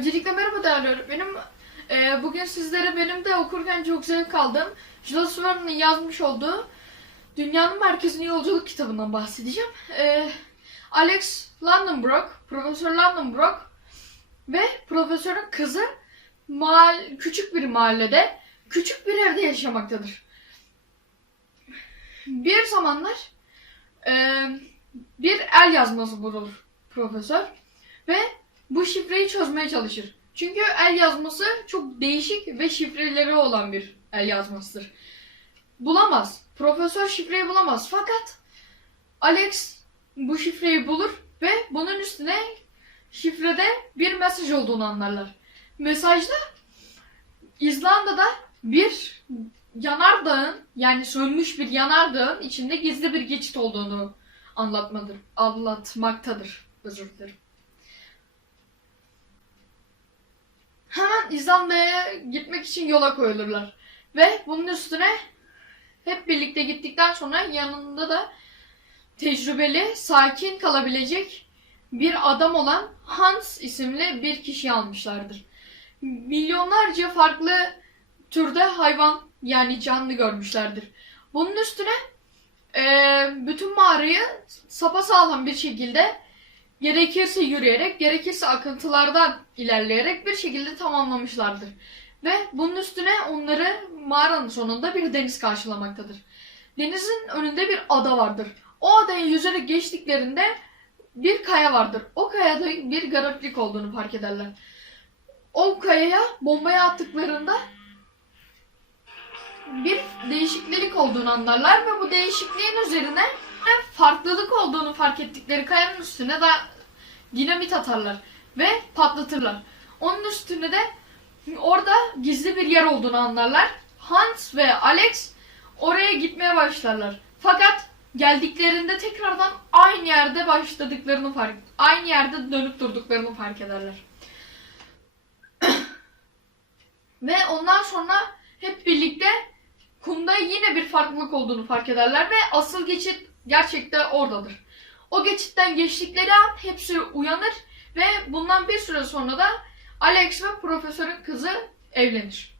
Öncelikle merhaba değerli öğretmenim. Ee, bugün sizlere benim de okurken çok zevk aldığım Jules Verne'in yazmış olduğu Dünyanın Merkezine Yolculuk kitabından bahsedeceğim. Ee, Alex Landenbrock, Profesör Landenbrock ve profesörün kızı mahal küçük bir mahallede, küçük bir evde yaşamaktadır. Bir zamanlar e, bir el yazması bulur profesör ve bu şifreyi çözmeye çalışır. Çünkü el yazması çok değişik ve şifreleri olan bir el yazmasıdır. Bulamaz. Profesör şifreyi bulamaz. Fakat Alex bu şifreyi bulur ve bunun üstüne şifrede bir mesaj olduğunu anlarlar. Mesajda İzlanda'da bir yanardağın yani sönmüş bir yanardağın içinde gizli bir geçit olduğunu anlatmadır, anlatmaktadır. Özür dilerim. Hemen İzlanda'ya gitmek için yola koyulurlar. Ve bunun üstüne hep birlikte gittikten sonra yanında da tecrübeli, sakin kalabilecek bir adam olan Hans isimli bir kişi almışlardır. Milyonlarca farklı türde hayvan yani canlı görmüşlerdir. Bunun üstüne eee, bütün mağarayı sapasağlam bir şekilde gerekirse yürüyerek, gerekirse akıntılardan ilerleyerek bir şekilde tamamlamışlardır. Ve bunun üstüne onları mağaranın sonunda bir deniz karşılamaktadır. Denizin önünde bir ada vardır. O adayı yüzerek geçtiklerinde bir kaya vardır. O kayada bir gariplik olduğunu fark ederler. O kayaya bombayı attıklarında bir değişiklik olduğunu anlarlar ve bu değişikliğin üzerine farklılık olduğunu fark ettikleri kayanın üstüne de dinamit atarlar ve patlatırlar. Onun üstüne de orada gizli bir yer olduğunu anlarlar. Hans ve Alex oraya gitmeye başlarlar. Fakat geldiklerinde tekrardan aynı yerde başladıklarını fark aynı yerde dönüp durduklarını fark ederler. ve ondan sonra hep birlikte kumda yine bir farklılık olduğunu fark ederler ve asıl geçit gerçekten oradadır. O geçitten geçtikleri an hepsi uyanır ve bundan bir süre sonra da Alex ve profesörün kızı evlenir.